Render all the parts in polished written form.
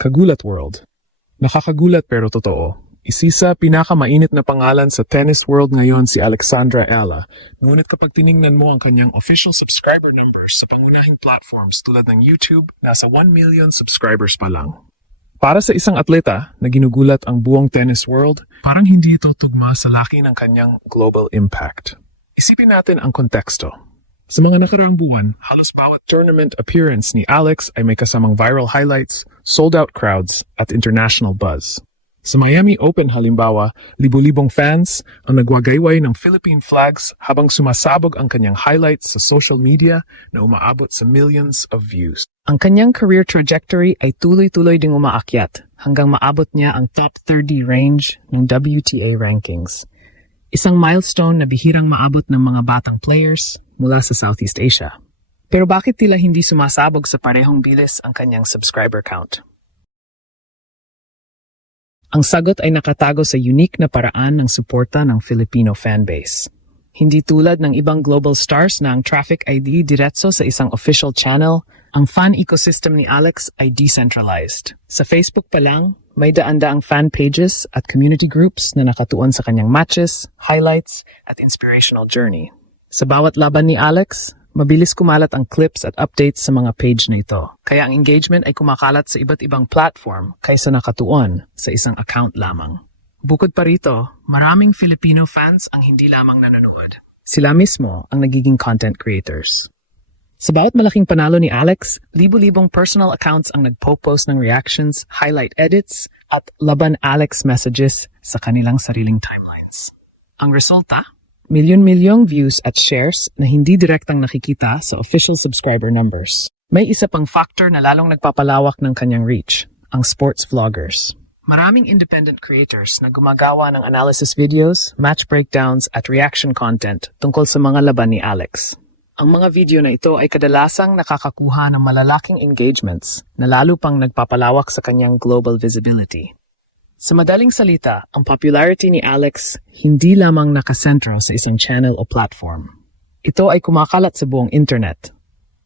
Kagulat World. Nakakagulat pero totoo. Isa pinakamainit na pangalan sa tennis world ngayon si Alexandra Ella. Ngunit kapag tiningnan mo ang kanyang official subscriber numbers sa pangunahing platforms tulad ng YouTube, nasa 1 million subscribers pa lang. Para sa isang atleta na ginugulat ang buong tennis world, parang hindi ito tugma sa laki ng kanyang global impact. Isipin natin ang konteksto. Sa mga nakaraang buwan, halos bawat tournament appearance ni Alex ay may kasamang viral highlights, sold-out crowds, at international buzz. Sa Miami Open halimbawa, libu-libong fans ang nagwagayway ng Philippine flags habang sumasabog ang kanyang highlights sa social media na umaabot sa millions of views. Ang kanyang career trajectory ay tuloy-tuloy ding umaakyat hanggang maabot niya ang top 30 range ng WTA rankings. Isang milestone na bihirang maabot ng mga batang players mula sa Southeast Asia. Pero bakit tila hindi sumasabog sa parehong bilis ang kanyang subscriber count? Ang sagot ay nakatago sa unique na paraan ng suporta ng Filipino fanbase. Hindi tulad ng ibang global stars na ang traffic ay diretso sa isang official channel, ang fan ecosystem ni Alex ay decentralized. Sa Facebook pa lang, may daan-daang fan pages at community groups na nakatuon sa kanyang matches, highlights, at inspirational journey. Sa bawat laban ni Alex, mabilis kumalat ang clips at updates sa mga page na ito. Kaya ang engagement ay kumakalat sa iba't ibang platform kaysa nakatuon sa isang account lamang. Bukod pa rito, maraming Filipino fans ang hindi lamang nanonood. Sila mismo ang nagiging content creators. Sa bawat malaking panalo ni Alex, libu-libong personal accounts ang nagpo-post ng reactions, highlight edits, at laban Alex messages sa kanilang sariling timelines. Ang resulta? Milyon-milyong views at shares na hindi direktang nakikita sa official subscriber numbers. May isa pang factor na lalong nagpapalawak ng kanyang reach, ang sports vloggers. Maraming independent creators na gumagawa ng analysis videos, match breakdowns at reaction content tungkol sa mga laban ni Alex. Ang mga video na ito ay kadalasang nakakakuha ng malalaking engagements na lalo pang nagpapalawak sa kanyang global visibility. Sa madaling salita, ang popularity ni Alex hindi lamang nakasentro sa isang channel o platform. Ito ay kumakalat sa buong internet.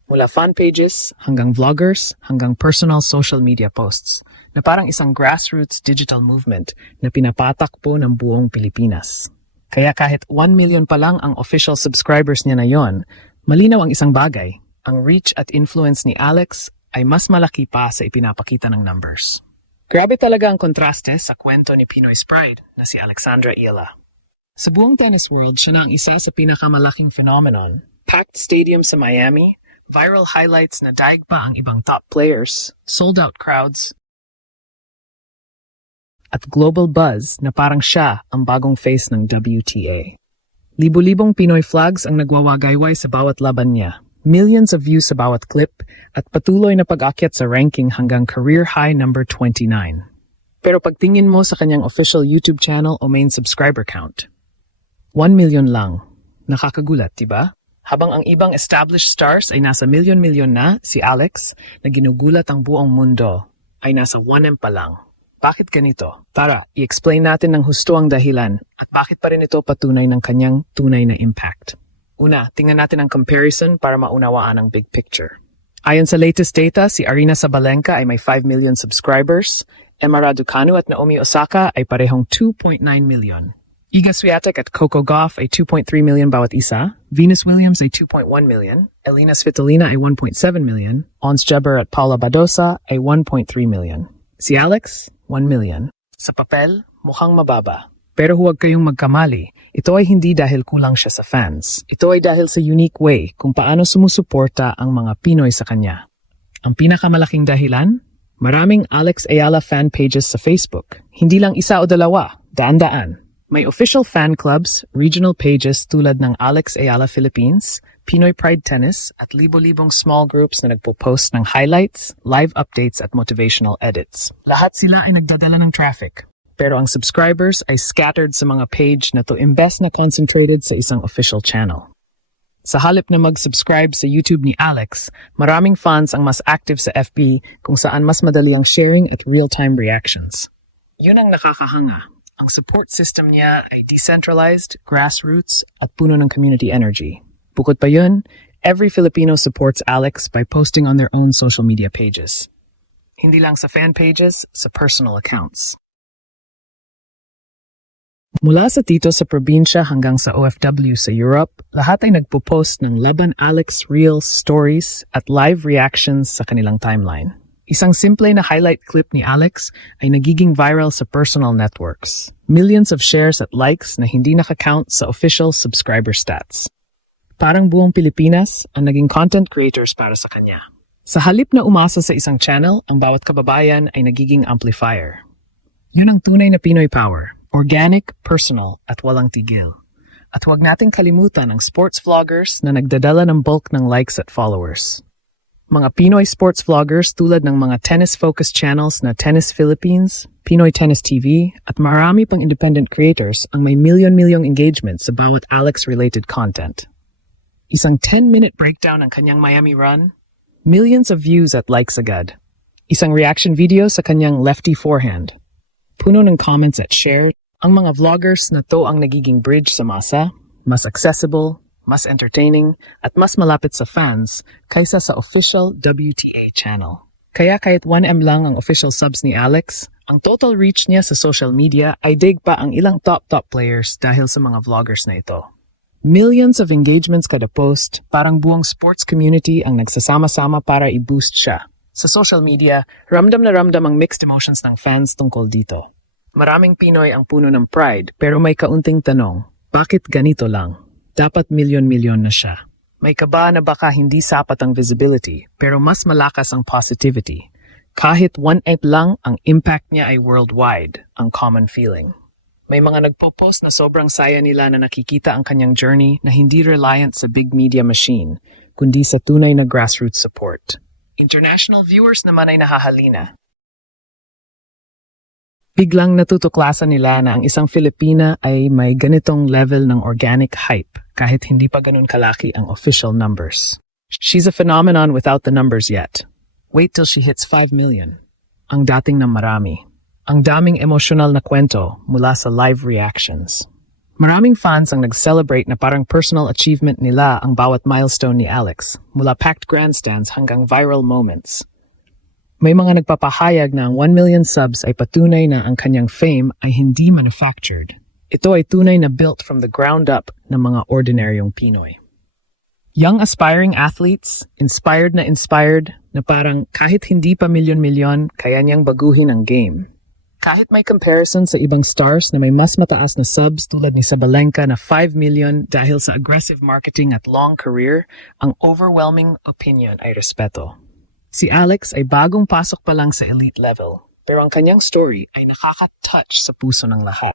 Mula fan pages, hanggang vloggers, hanggang personal social media posts, na parang isang grassroots digital movement na pinapatakbo ng buong Pilipinas. Kaya kahit 1 million pa lang ang official subscribers niya na yon, malinaw ang isang bagay. Ang reach at influence ni Alex ay mas malaki pa sa ipinapakita ng numbers. Grabe talaga ang kontraste sa kwento ni Pinoy's Pride na si Alexandra Ella. Sa buong tennis world, siya na ang isa sa pinakamalaking phenomenon. Packed stadium sa Miami, viral highlights na daig pa ang ibang top players, sold-out crowds, at global buzz na parang siya ang bagong face ng WTA. Libo-libong Pinoy flags ang nagwawagayway sa bawat laban niya. Millions of views sa bawat clip at patuloy na pag-akyat sa ranking hanggang career high number 29. Pero pagtingin mo sa kanyang official YouTube channel o main subscriber count, 1 million lang. Nakakagulat, diba? Habang ang ibang established stars ay nasa milyon-milyon na, si Alex, na ginugulat ang buong mundo, ay nasa 1M pa lang. Bakit ganito? Tara, i-explain natin ng husto ang dahilan at bakit pa rin ito patunay ng kanyang tunay na impact. Una, tingnan natin ang comparison para maunawaan ang big picture. Ayon sa latest data, si Aryna Sabalenka ay may 5 million subscribers, Emma Raducanu at Naomi Osaka ay parehong 2.9 million. Iga Swiatek at Coco Gauff ay 2.3 million bawat isa, Venus Williams ay 2.1 million, Elina Svitolina ay 1.7 million, Ons Jabeur at Paula Badosa ay 1.3 million. Si Alex, 1 million. Sa papel, mukhang mababa. Pero huwag kayong magkamali, ito ay hindi dahil kulang siya sa fans. Ito ay dahil sa unique way kung paano sumusuporta ang mga Pinoy sa kanya. Ang pinakamalaking dahilan? Maraming Alex Ayala fan pages sa Facebook. Hindi lang isa o dalawa, daan-daan. May official fan clubs, regional pages tulad ng Alex Ayala Philippines, Pinoy Pride Tennis at libo-libong small groups na nagpo-post ng highlights, live updates at motivational edits. Lahat sila ay nagdadala ng traffic. Pero ang subscribers ay scattered sa mga page na to imbes na concentrated sa isang official channel. Sa halip na mag-subscribe sa YouTube ni Alex, maraming fans ang mas active sa FB kung saan mas madali ang sharing at real-time reactions. Yun ang nakakahanga. Ang support system niya ay decentralized, grassroots, at puno ng community energy. Bukod pa yun, every Filipino supports Alex by posting on their own social media pages. Hindi lang sa fan pages, sa personal accounts. Mula sa tito sa probinsya hanggang sa OFW sa Europe, lahat ay nagpo-post ng Laban Alex Reels, stories at live reactions sa kanilang timeline. Isang simple na highlight clip ni Alex ay nagiging viral sa personal networks. Millions of shares at likes na hindi nakakount sa official subscriber stats. Parang buong Pilipinas ang naging content creators para sa kanya. Sa halip na umasa sa isang channel, ang bawat kababayan ay nagiging amplifier. Yun ang tunay na Pinoy power. Organic, personal, at walang tigil. At huwag nating kalimutan ang sports vloggers na nagdadala ng bulk ng likes at followers. Mga Pinoy sports vloggers tulad ng mga tennis-focused channels na Tennis Philippines, Pinoy Tennis TV, at marami pang independent creators ang may milyon-milyong engagement sa bawat Alex-related content. Isang 10-minute breakdown ng kanyang Miami run, millions of views at likes agad. Isang reaction video sa kanyang lefty forehand, puno ng comments at share. Ang mga vloggers na to ang nagiging bridge sa masa, mas accessible, mas entertaining, at mas malapit sa fans kaysa sa official WTA channel. Kaya kahit 1M lang ang official subs ni Alex, ang total reach niya sa social media ay daig pa ang ilang top players dahil sa mga vloggers na ito. Millions of engagements kada post, parang buong sports community ang nagsasama-sama para i-boost siya. Sa social media, ramdam na ramdam ang mixed emotions ng fans tungkol dito. Maraming Pinoy ang puno ng pride pero may kaunting tanong, bakit ganito lang? Dapat milyon-milyon na siya. May kaba na baka hindi sapat ang visibility pero mas malakas ang positivity. Kahit 1 app lang, ang impact niya ay worldwide, ang common feeling. May mga nagpo-post na sobrang saya nila na nakikita ang kanyang journey na hindi reliant sa big media machine, kundi sa tunay na grassroots support. International viewers naman ay nahahalina. Biglang natutuklasan nila na ang isang Filipina ay may ganitong level ng organic hype kahit hindi pa ganun kalaki ang official numbers. She's a phenomenon without the numbers yet. Wait till she hits 5 million. Ang dating ng marami. Ang daming emosyonal na kwento mula sa live reactions. Maraming fans ang nag-celebrate na parang personal achievement nila ang bawat milestone ni Alex, mula packed grandstands hanggang viral moments. May mga nagpapahayag na ang 1 million subs ay patunay na ang kanyang fame ay hindi manufactured. Ito ay tunay na built from the ground up ng mga ordinaryong Pinoy. Young aspiring athletes, inspired na parang kahit hindi pa milyon-milyon, kaya niyang baguhin ang game. Kahit may comparison sa ibang stars na may mas mataas na subs tulad ni Sabalenka na 5 million dahil sa aggressive marketing at long career, ang overwhelming opinion ay respeto. Si Alex ay bagong pasok pa lang sa elite level, pero ang kanyang story ay nakaka-touch sa puso ng lahat.